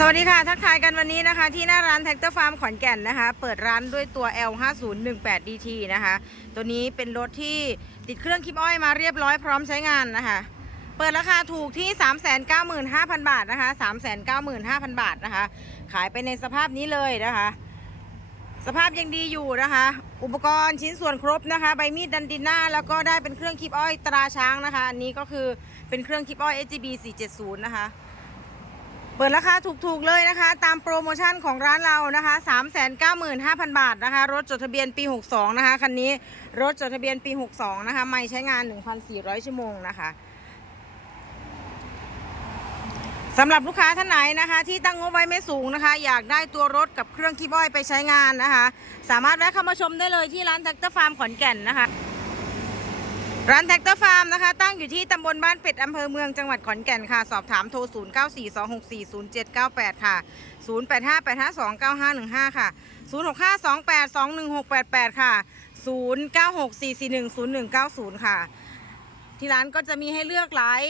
สวัสดีค่ะ ทักทายกันวันนี้นะคะ ที่หน้าร้านแท็กเตอร์ฟาร์มขอนแก่นนะคะ เปิดร้านด้วยตัว L5018DT นะคะ ตัวนี้เป็นรถที่ติดเครื่องคลิปอ้อยมาเรียบร้อยพร้อมใช้งานนะคะ เปิดราคาถูกที่ 395,000 บาทนะคะ 395,000 บาทนะคะ ขายไปในสภาพนี้เลยนะคะ สภาพยังดีอยู่นะคะ อุปกรณ์ชิ้นส่วนครบนะคะ ใบมีดดันดินหน้า แล้วก็ได้เป็นเครื่องคลิปอ้อยตราช้างนะคะ อันนี้ก็คือเป็นเครื่องคลิปอ้อย SGB 470 นะคะ เปิดราคาถูกๆเลยนะคะ ตามโปรโมชั่นของร้านเรานะคะ 395,000 บาทนะคะ รถจดทะเบียนปี 62 นะคะ คันนี้รถจดทะเบียนปี 62 นะคะ ไม่ใช้งาน 1,400 ชั่วโมงนะคะสำหรับลูกค้าท่านไหนนะคะ ที่ตั้งงบไว้ไม่สูงนะคะ อยากได้ตัวรถกับเครื่องคีบอ้อยไปใช้งานนะคะ สามารถแวะเข้ามาชมได้เลยที่ร้านแท็กเตอร์ฟาร์มขอนแก่นนะคะ ร้านแท็กเตอร์ฟาร์มนะคะ ตั้งอยู่ที่ตำบลบ้านเป็ดอำเภอเมืองจังหวัดขอนแก่นค่ะ สอบถามโทร 0 9 4 2 6 4 0 7 9 8 ค่ะ 0 8 5 8 5 2 9 5 1 5 ค่ะ 0 6 5 2 8 2 1 6 8 8 ค่ะ 0 9 6 4 4 1 0 1 9 0 ค่ะ ที่ร้านก็จะมีให้เลือกหลาย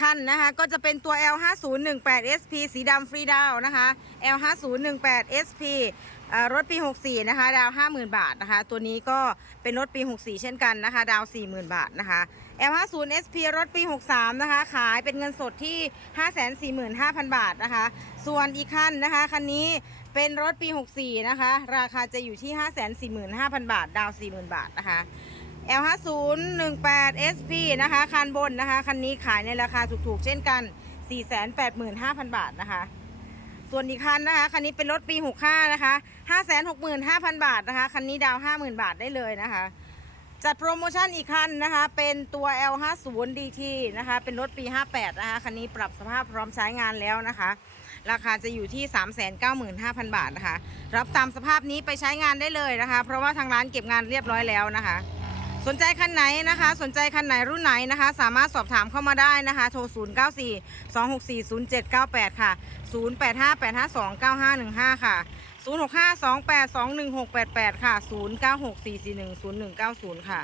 คันนะคะ ก็จะเป็นตัว L5018 SP สีดำฟรีดาวนะคะ L5018 SP เอ่อรถปี 64 นะคะ ดาว 50,000 บาทนะคะ ตัวนี้ก็เป็นรถปี 64 เช่นกันนะคะ ดาว 40,000 บาทนะคะ L50 SP รถปี 63 นะคะ ขายเป็นเงินสดที่ 545,000 บาทนะคะ ส่วนอีกคันนะคะ คันนี้เป็นรถปี 64 นะคะ ราคาจะอยู่ที่ 545,000 บาท ดาว 40,000 บาทนะคะ L5018 SP นะคะ คันบนนะคะ คันนี้ขายในราคาถูกๆ เช่นกัน 485,000 บาทนะคะ ส่วนอีกคันนะคะ คันนี้เป็นรถปี 65 นะคะ 565,000 บาทนะคะ คันนี้ดาว 50,000 บาทได้เลยนะคะ จัดโปรโมชั่นอีกคันนะคะ เป็นตัว L50DT นะคะ เป็นรถปี 58 นะคะ คันนี้ปรับสภาพพร้อมใช้งานแล้วนะคะราคาจะอยู่ที่ 395,000 บาทนะคะ รับตามสภาพนี้ไปใช้งานได้เลยนะคะ เพราะว่าทางร้านเก็บงานเรียบร้อยแล้วนะคะ สนใจคันไหนนะคะ สนใจคันไหนรุ่นไหนนะคะ สามารถสอบถามเข้ามาได้นะคะ โทร 0 9 4 2 6 4 0 7 9 8 ค่ะ 0 8 5 8 5 2 9 5 1 5 ค่ะ 0 6 5 2 8 2 1 6 8 8 ค่ะ 0 9 6 4 4 1 0 1 9 0 ค่ะ